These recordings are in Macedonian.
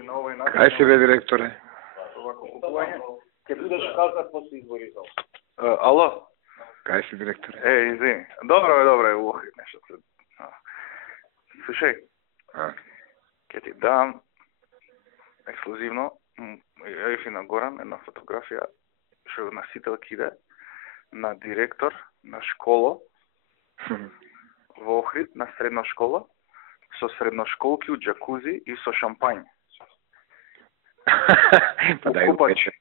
Значи на овој начин. Кај си бе, директоре? Ќе будеш казнат после изборите. Ало? Кај си, директоре? Извини. Добро е, Охрид нешто. Слушај. Ќе ти дам ексклузивно, јавив и на Горан една фотографија што на сите киде на директор на школа во Охрид, на средна школа, со средношколки у джакузи и со шампање. Па дај вечер.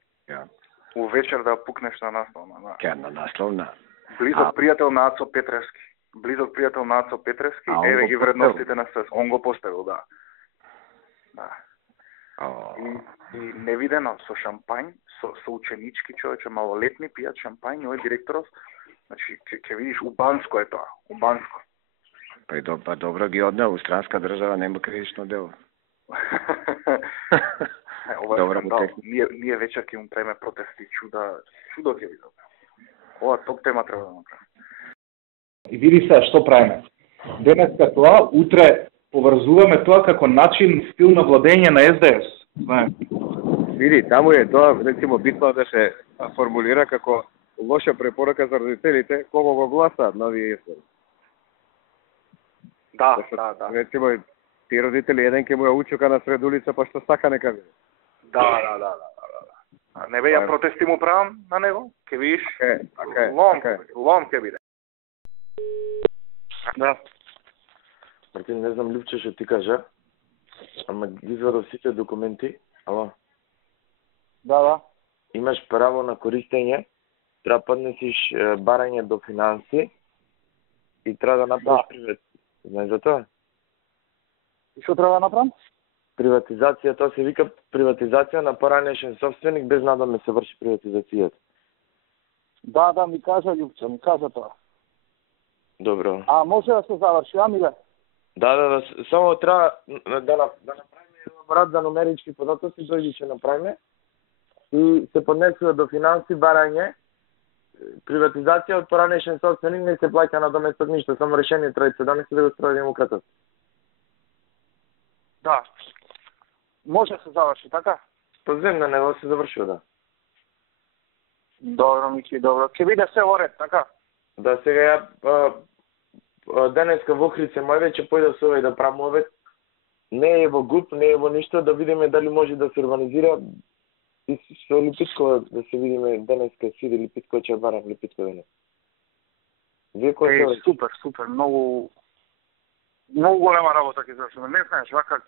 Увечер да пукнеш на насловна. Ке на насловна? Близок пријател на Ацо Петревски. Еве ги вредностите на СС. Он го поставил, да. И невидено со шампањ, со ученички човече, малолетни пијат шампањ, овој директоров, значи ќе видиш у Банско е тоа, у Банско. Па добро ги однеа, у странска држава нема кривично дело. Ова е скандал. Ние вечер ќе му преме протести, чудо ќе видам. Ова топ тема треба да направиме. И види се што правиме. Денеска тоа, утре поврзуваме тоа како начин, стил на владење на СДС. Види, таму е тоа, рецимо, битно да се формулира како лоша препорака за родителите, кого го гласаат на овие избори. Да. Рецимо, ти родители еден ќе му ја учука на сред улица, па што сака нека биде. Да. Не бе, ја протести му правам на него, ќе видиш. Лом ќе биде. Да. Мартин, не знам Лјупче што ти кажа, ама ги извадов сите документи. Ало? Да. Имаш право на користење, треба поднесиш барање до финанси и треба да направиш приват. Знаеш за тоа? И што треба да направам? Приватизација, тоа се вика приватизација на поранешен собственик без надаме се врши приватизацијата. Да, ми кажа Лјупче, ми кажа тоа. Добро. А може да се заврши, Амиле? Да, само треба да направиме елаборат за нумерички податоци, дојди ќе направиме и се поднесува до финанси барање, приватизација од поранешен собственик, не се плаќа на доместок ништо, само решение треба да се донесе да го строи демократот. Да. Може да се заврши, така? Позем на него се завршува, да. Добро, Мики, добро. Ќе биде се во ред, така? Да, сега денеска во Охрид се мој веќе појде со овој да правам овет. Не е во ГУП, не е во ништо, да видиме дали може да се урбанизира и со Липитко да се видиме денеска сиди Липитко ќе барам Липитко денес. Вие кој се? Супер, многу голема работа ќе завршиме. Не знаеш, вака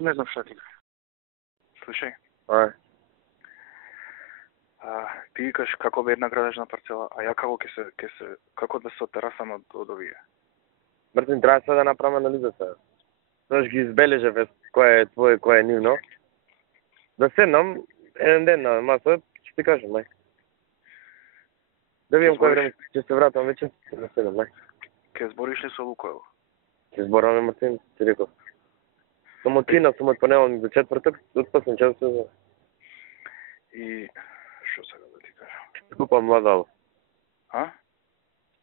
не знам што ти. Слушај. Ај. Ти викаш како бе една градежна парцела, а ја како ќе се како да се терасам од овие? Мартин, треба се да направам анализата. Знаеш, ги избележав кој е твое, кој е нивно. Да седнам еден ден на маса, ќе ти кажам, мај. Да видам кој време ќе се вратам вече, да седнам, мај. Ќе збориш ли со Лукојло? Ќе збораме, Мартин, ти реков. Самотина, од понеделник до четвртак, отпасен час се. И што сега да ти кажам? Ќе купам младал. А?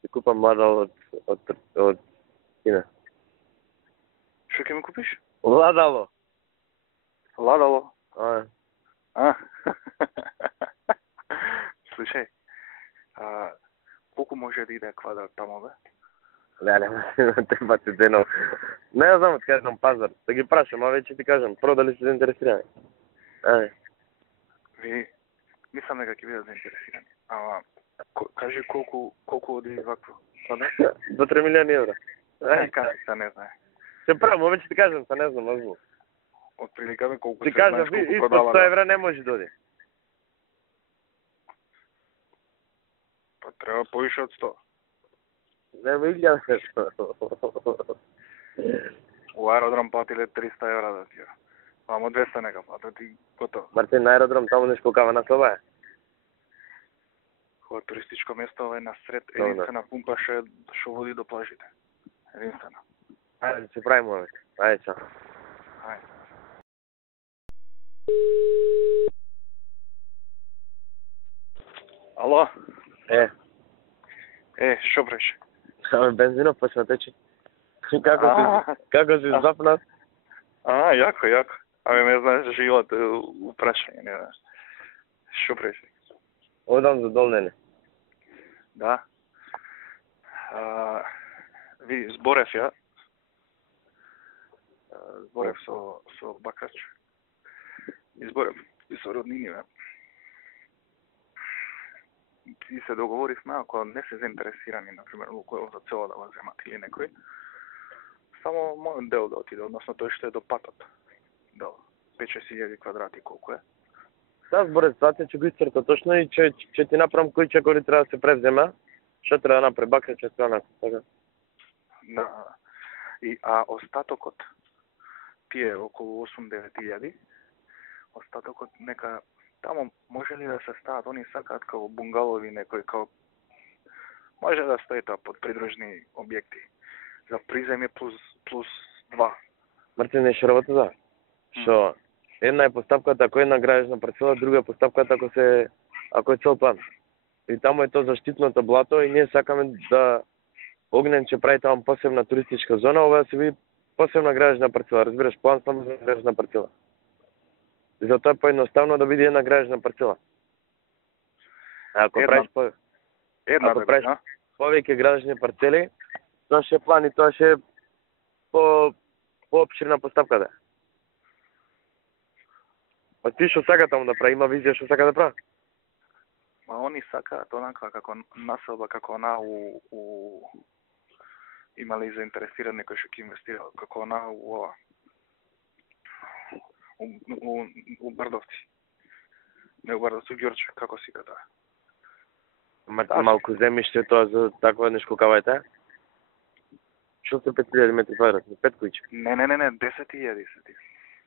Ќе купам младал од Кина. Што ќе ми купиш? Ладало. Ладало. А. Слушај, колку може да иде квадрат тамо, бе? Не, треба ти дено. Не знам од кај знам пазар. Да ги прашам, а веќе ти кажам. Прво дали се заинтересирани. Мислам дека ќе бидат заинтересирани. Ама, кажи колку оди вакво? До 3 милиони евра. Кажи, се не знае. Се право, веќе ти кажам, се не знам, азбу. Од прилика ми колку ти се знаеш, кажам, колку испод продава. 100 евра не може да оди. Па треба повише од 100. Не ми илја нешто. У аеродром платиле 300 евра да ти. Мамо 200 нека плата, ти готово. Мартин, на аеродром таму нешто кава на соба е. Ова туристичко место ова е на сред единствена пумпа што води до плажите. Единствена. Ајде, се правиме овој. Ајде, чао. Ајде. Ало? Што бреш? Бензинов почна тече. Како си запнат? Јако. Ами ме знаеш живот у прашање, не знаеш. Што прашање? Одам за Долнене. Да. Ви зборев ја. Зборев со Бакач. Изборев и со родниниве. И се договоривме, ако не се заинтересирани, например, Лукойл за цело да го земат или некој, само мојот дел да отиде, односно тој што е до патот. Дел. 5-6 квадрати колку е. Да, зборев ситуација ќе го исцрта точно и ќе ти направам кои чекори треба да се превзема, што треба да направи Бакач е страна, така. Да. А остатокот тие околу 8-9 остатокот нека тамо може ли да се стават, они сакаат као бунгалови некои, као може да стои тоа под придружни објекти за приземје плюс 2. Мартин, нешто работа да. Што една е поставката ако е една градежна парцела, друга е поставката ако е цел план. И таму е тоа заштитното блато и ние сакаме да Огнен ќе прави таму посебна туристичка зона, ова да се види посебна градежна парцела, разбираш, план само за градежна парцела. И затоа е поедноставно да види една градежна парцела. А ако правиш повеќе градежни парцели, тоа ќе е план и тоа ќе е по-обширна поставката. Па ти што сака таму да прави, има визија што сака да прави? Ма они сакаат онака како населба, како она имали заинтересиран некој што ќе инвестира, како она у Брдовци. Не у Брдовци, у Ѓорче, како си ката. Малку земјиште тоа за такво нешко кавајте? Што се 5000 метри квадратни? 5 кујче? Не, 10.000.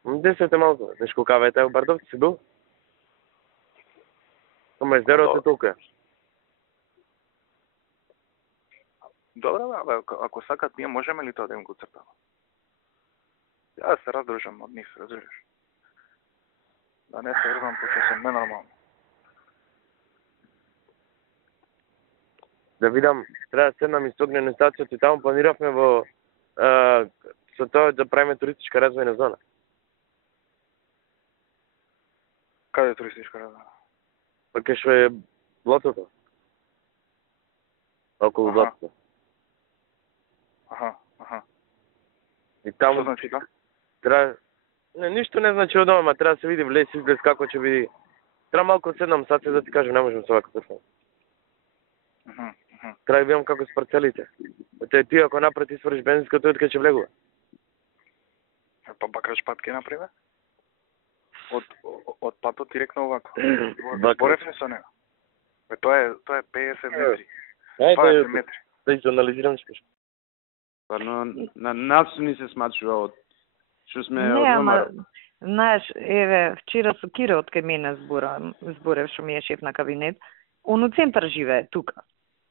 10 е малко. Нешко кавајте у Брдовци си бил? Ама езерото толку е. Добре, бе, ако сакат, ние можеме ли тоа да им го цртаме? Ја се раздружам од нив, разбираш. Да не се врзам, пошто сум ненормално. Да видам, треба да седнам и со организацијата и таму планиравме со тоа да правиме туристичка развојна зона. Каде е туристичка развојна? Па кај што е блатото. Околу блатото. Аха. И таму што значи тоа? Треба... Не, ништо не значи од ова, треба да се види влез изглед како ќе биде. Треба малку седнам сад да ти кажам, не можам со вака телефон. Треба да видам како се парцелите. Ти ако напред свршиш бензинска, тој откај ќе влегува. Па Бакач пат ке направи? Од патот директно овако. Зборев не со него. Тоа е 50 метри. 20 метри. Да изанализирам што. Па на нас ни се смачува од што сме не, ама, знаеш, еве, вчера со Кире од кај мене зборев што ми е шеф на кабинет, он у центар живее тука.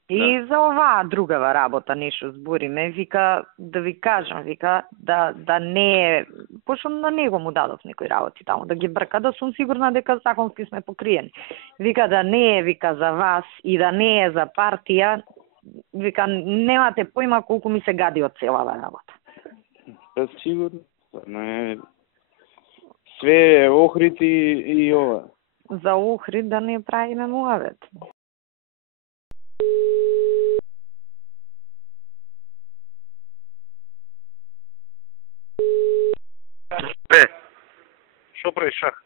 И за оваа другава работа нешто збориме, вика, да ви кажам, вика, да не е, пошто на него му дадов некои работи таму, да ги брка, да сум сигурна дека законски сме покриени. Вика, да не е, вика, за вас и да не е за партија, вика, немате поима колку ми се гади од целава работа. Па сигурно. Не, све е Охрид и ова. За Охрид да не правиме муавет. Што правиш, Шах?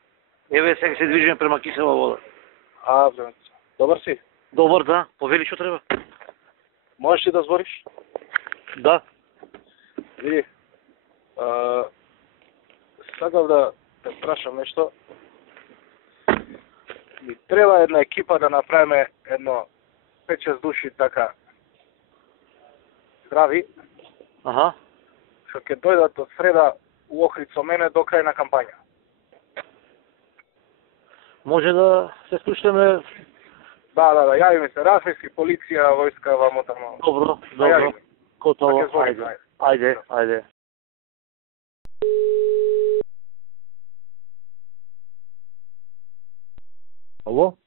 Еве сега се движиме према кисела вода. Добар си? Добар, да. Повели што треба. Можеш ли да збориш? Да. Види, сакав да те прашам нешто. Ми треба една екипа да направиме едно 5-6 души така здрави. Аха. Што ќе дојдат од среда у Охрид со мене до крај на кампања. Може да се слушаме. Да, јави ми се Рафески, полиција, војска, вамо тамо. Добро. Готово. Ајде. Ало?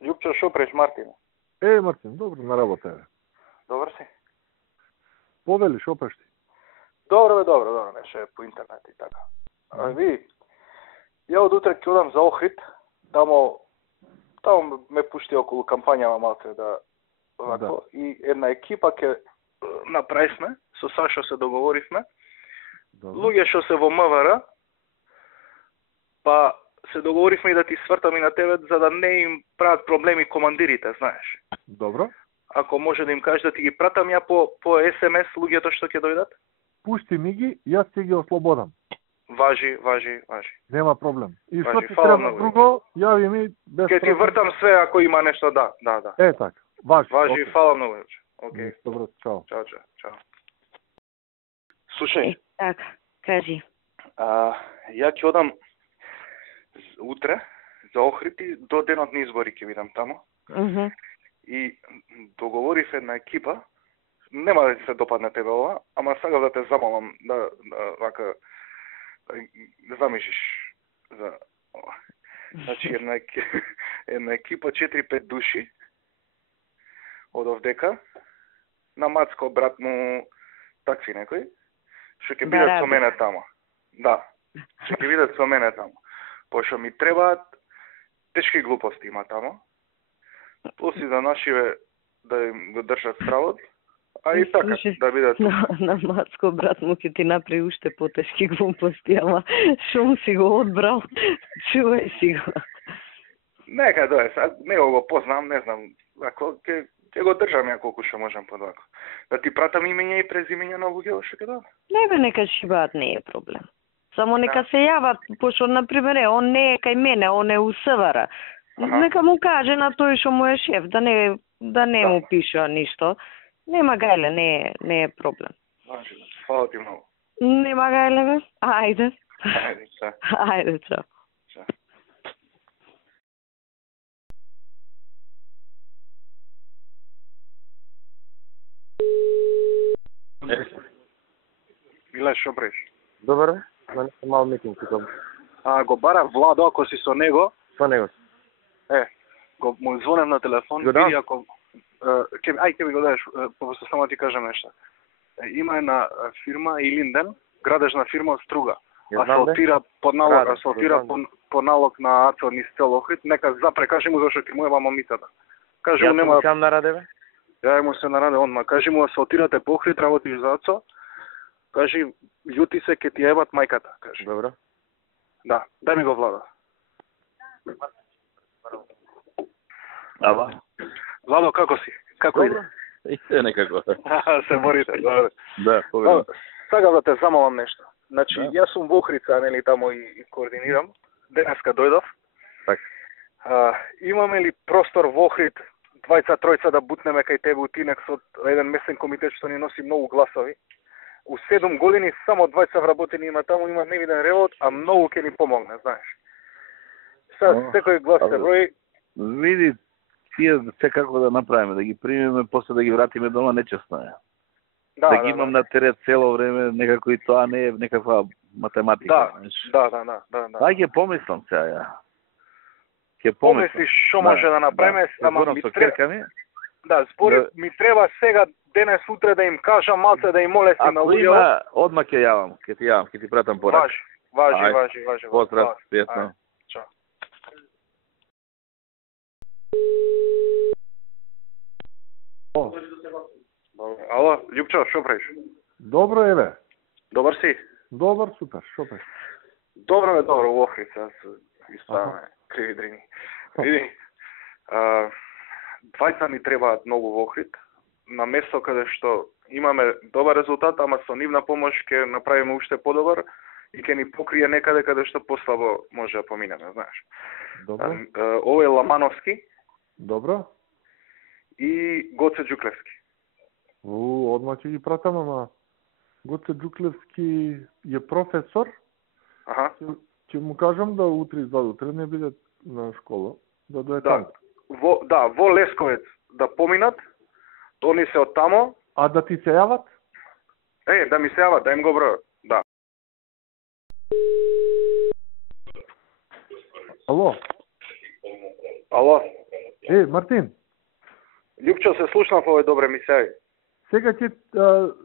Љупчо, шо преш, Мартин? Мартин, добро на работа е. Добар си? Повели, шо преш ти? Добро, неше по интернет и така. Ви, ја од утре ќе одам за Охрид, тамо ме пушти околу кампањава малце да вако и една екипа ќе направивме, со Сашо се договоривме. Луѓе што се во МВР, па се договоривме и да ти свртам и на тебе за да не им прават проблеми командирите, знаеш. Добро. Ако може да им кажеш да ти ги пратам ја по СМС луѓето што ќе дојдат? Пушти ми ги, јас ќе ги ослободам. Важи. Нема проблем. И што Важи, ти фала треба многу. друго, јави ми без Ке ти вртам све ако има нешто, да. Е така. Важи. Важи, фала многу. Окей. Добро, чао. Чао. Слушај, Така, кажи. ја ќе одам утре за Охрид и до денот на избори ќе видам тамо. И договорив една екипа, нема да ти се допадне тебе ова, ама сакам да те замолам да вака да замислиш за ова. Значи една екипа 4-5 души од овдека на Мацко брат му такси некој што ќе бидат со мене тамо. Да. Што ќе бидат со мене тамо. Пошто ми требаат тешки глупости има тамо. Плюс и за нашиве да им го држат стравот, а и така да бидат. На Мацко брат му ќе ти направи уште потешки глупости, ама шо му си го одбрал, чувај си го. Нека дое, него го познам, не знам, ако ќе го држам ја колку што можам подвако. Да ти пратам имења и презимења на луѓе што ќе дадам? Не бе, нека шибаат не е проблем. Само нека се јават, пошто например он не е кај мене, он е у СВР. Нека му каже на тој што му е шеф, да не му пиша ништо. Нема гајле, не е проблем. Фала ти многу. Нема гајле бе. Ајде. Ајде, чао. Миле, шо преш? Добар, мене е мал митинг тука. Го бара Владо, ако си со него. Со него. Му звонем на телефон, види ако... Ќе ми го дадеш, просто само ти кажам нешто. Има една фирма, Илинден, градежна фирма од Струга. Асфалтира по налог на АЦО низ цел Охрид, нека запре, кажи му зашто ти му ева мамицата. Кажи му нема... Јас сам нараде бе? Ја му се нараде онма, кажи му асфалтирате по Охрид, работиш за АЦО, кажи љути се ке ти ебат мајката, кажи. Добро. Да, дај ми го Владо. Ала? Владо, како си? Како иде? Иде некако. Се борите, добре. Да, победам. Сакам да те замолам нешто. Значи, јас сум во Охрица, нели, тамо и координирам. Денеска дојдов. Така. Имаме ли простор во Охрид, двајца-тројца да бутнеме кај тебе утинек со еден месен комитет што ни носи многу гласови? У 7 години само 20 вработени има таму, има невиден ревот, а многу ќе ни помогне, знаеш. Сега, секој глас се брои. Види, тие секако да направиме, да ги примиме, после да ги вратиме дома, нечесно е. Да ги имам на терет цело време, некако и тоа не е некаква математика. Да. Дај ќе помислам сега, ја. Ќе помислиш што може да направиме, ама ми треба... Да, според ми треба сега денес утре да им кажам малце да им молестим на луѓе. Ако има, одма ќе јавам, ќе ти пратам порак. Важи. Поздрав, пријатно. Чао. Ало, Љупчо, шо правиш? Добро е бе. Добар си? Добар, супер, шо правиш? Добро, во Охрица, исправаме криви дрини. Види, двајца ни требаат многу во Охрид, на место каде што имаме добар резултат, ама со нивна помош ќе направиме уште подобар и ќе ни покрие некаде каде што послабо може да поминеме, знаеш. Добро. Овој е Ламановски. Добро. И Гоце Џуклевски. Одма ќе ги пратам, ама Гоце Џуклевски е професор. Ќе му кажам да утре не биде на школа, да дое таму. Во Лесковец да поминат, они се од тамо. А да ти се јават? Да ми се јават, да им го бројат, да. Ало? Мартин? Љупчо, се слушнав овој добре ми се јави. Сега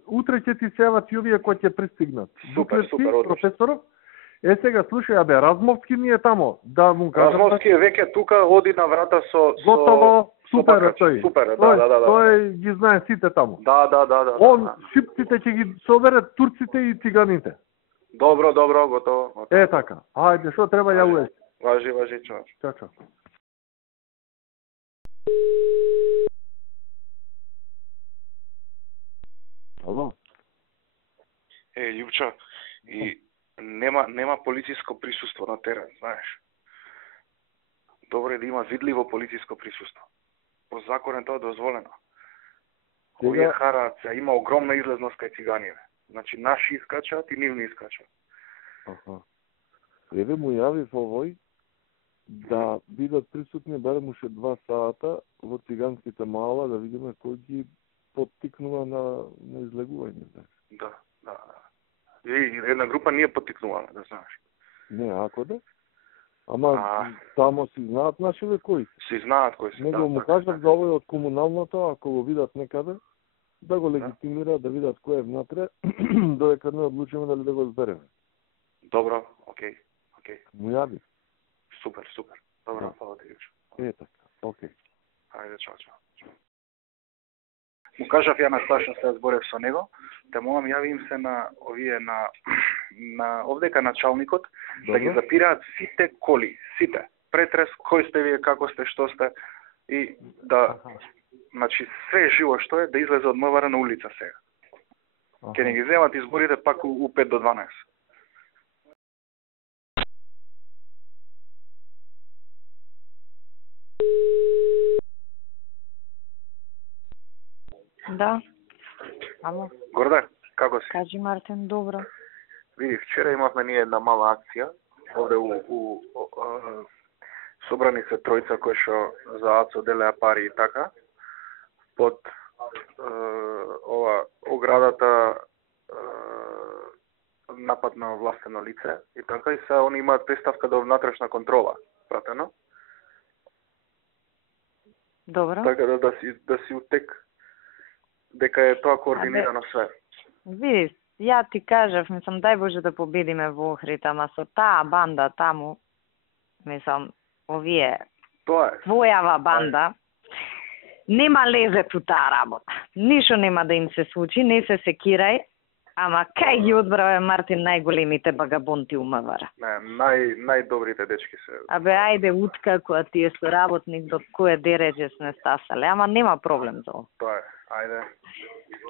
утре ќе ти се јават и овие кои ќе пристигнат. Супер, професоров. сега слушај, абе, Размовски ми е тамо. Да му кажам. Размовски е веќе тука, оди на врата со готово, супер е тој. Супер е, да. Да. Тој ги знае сите тамо. Да. Он шипците ќе ги собере, турците и циганите. Добро, готово. Е така. Ајде, што треба ја уеш. Важи, чао. Чао. Ало. Љупчо, и нема полициско присуство на терен, знаеш. Добро е да има видливо полициско присуство. По закон е тоа дозволено. Овие хараат се, има огромна излезност кај циганиве. Значи, наши искачаат и нивни искачаат. Еве му јавив овој да бидат присутни барем уште 2 сата во циганските мала, да видиме кој ги поттикнува на излегување. Да. И една група ние поттикнуваме, да знаеш. Не, ако да? Ама само си знаат нашите кои? Си знаат кои си, да. Него му кажат за овој од комуналното, ако го видат некаде, да го легитимира, да видат кој е внатре, додека не одлучиме дали да го збереме. Добро, окей. Му јави. Супер. Добро, фала ти, Јучо. Е така, окей. Ајде, чао. Му кажав ја на Саша, се зборев со него, те молам јави им се на овие на овдека началникот да ги запираат сите коли, сите. Претрес, кој сте вие, како сте, што сте и да значи све живо што е да излезе од МВР на улица сега. Ќе не ги земат изборите пак у 5 до 12. Да. Ало. Горда, како си? Кажи, Мартин, добро. Види, вчера имавме ние една мала акција, овде у собрани се тројца кои што за АЦО делеа пари и така, под ова оградата напад на властено лице и така, и сега они имаат представка до внатрешна контрола, пратено. Добро. Така да си утек дека е тоа координирано све. Видиш, ја ти кажав, мислам, дај Боже да победиме во Охрид, ама со таа банда таму, мислам, овие, тоа е. твојава банда, нема лезет у таа работа. Ништо нема да им се случи, не се секирај, ама кај ги одбраве, Мартин, најголемите багабонти у МВР. Не, најдобрите дечки се. Абе, ајде, утка, која ти е соработник, до кој дереđe сме стасале, ама нема проблем за ова. Тоа е, ајде.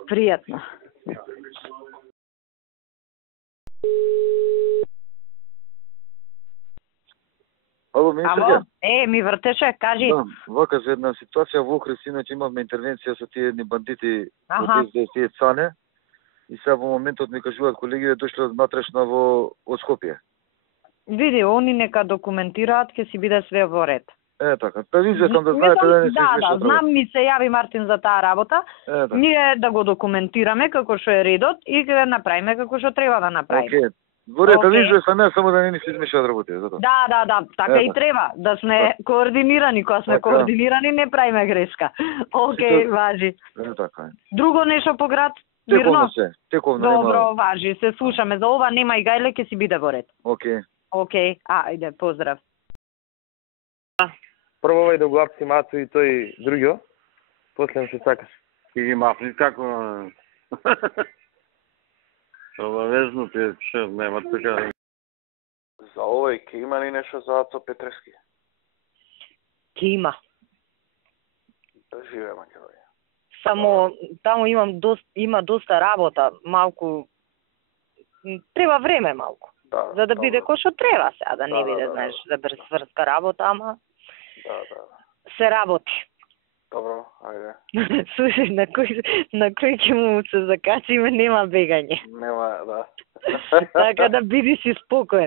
Пријатно. Ало, министерке? Ми вртеше, кажи. Да, вака за една ситуација во Охрид, иначе имавме интервенција со тие едни бандити од тие цане. И сега во моментот ми кажуваат колегите дошле од натрешна од Скопје. Види, они нека документираат, ќе си биде све во ред. Е така. Па ви сакам да знаете да не се Да, знам, ми се јави Мартин за таа работа. Ние да го документираме како што е редот и ќе направиме како што треба да направиме. Океј. Во ред, ви се не само да не ни се измешаат работите, затоа. Да, така и треба, да сме координирани, кога сме координирани не правиме грешка. Океј, важи. Е така. Друго нешто по град? Тековно се, тековно нема. Добро, важи, се слушаме за ова, нема и гајле, ќе си биде во ред. Океј, ајде, поздрав. Прво да го апси Мацо и тој другиот, после се сакаш. И ги мафни како... Обавезно ти што нема така. За овој ќе има ли нешто за Ацо Петрески? Ќе има. Да живее Македонија. Само таму има доста работа, малку треба време малку. За да биде кој што треба сега, да не биде, знаеш, да брзврска работа, ама се работи. Добро, ајде. Слушай, на кој ќе му се закачиме, нема бегање. Нема, да. Така да биди си спокоен.